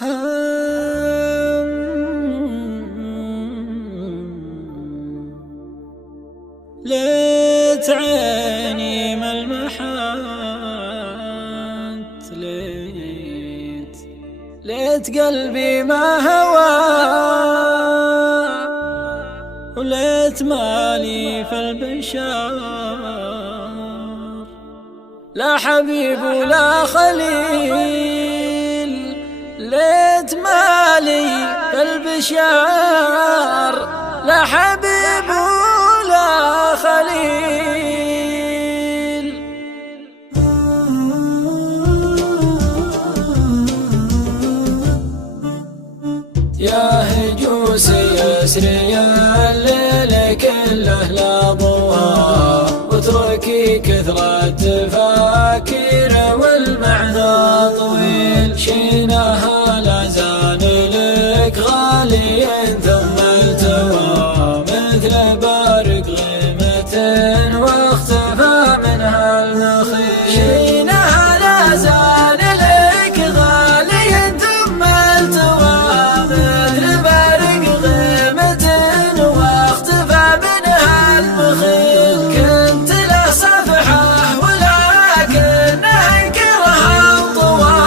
ليت عيني ملمحات، ليت قلبي ما هوى، وليت مالي في البشار لا حبيب ولا خليل. ليت مالي في البشار لا حبيب ولا خليل. يا هجوس يسري الليل كله لا ضوى، واتركي كثرة تفاكير والمعنى طويل. شينها لا زال لك غالي ثم التوى، مثل بارق غيمة واختفى منها النخيل. شينها لا زال لك غالي ثم التوى، مثل بارق غيمة واختفى منها المخيل. كنت له صفحة ولكنه انكرها انطوى،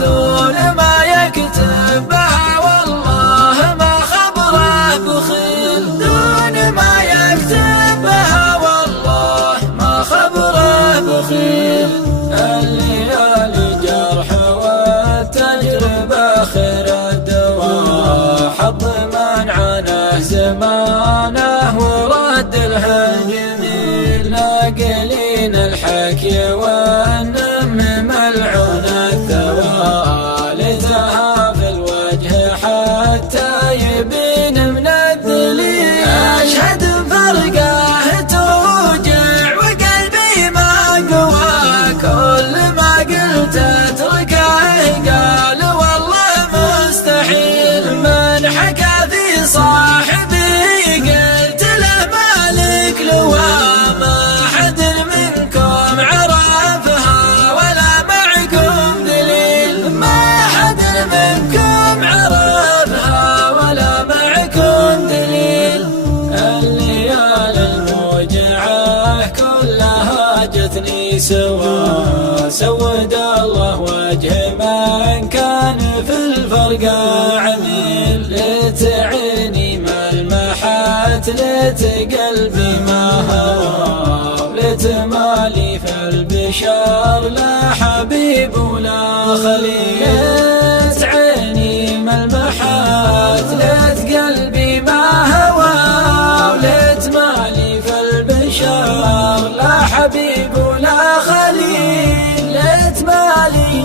دون ما يكتب بها والله ما خبره بخيل. دون ما يكتب بها والله ما خبره بخيل. الليالي جرح والتجربة خير الدواء، حظ من عاناه زمانه ورد له الجميل. ناقلين الحكي والنم ملعون الثوى، لتها في الوجه حتى يبين من الدليل. أشهد فرقه توجع وقلبي ما قوى، كل ما قلت اتركه قال والله مستحيل. من حكى في صاحبي قلت له مالك لوى، ما حد منكم عرفها ولا معكم دليل. ما حد منكم عرفها ولا معكم دليل. الليالي الموجعة كلها جتني سوا، سود الله وجه من كان في الفرقة عميل. ليت عيني ملمحات، ليت قلبي ما هوى، ليت مالي في البشار لا حبيب ولا خليل. ليت عيني ملمحات، ليت قلبي ما هوى، وليت مالي في البشار لا حبيب ولا خليل. ليت مالي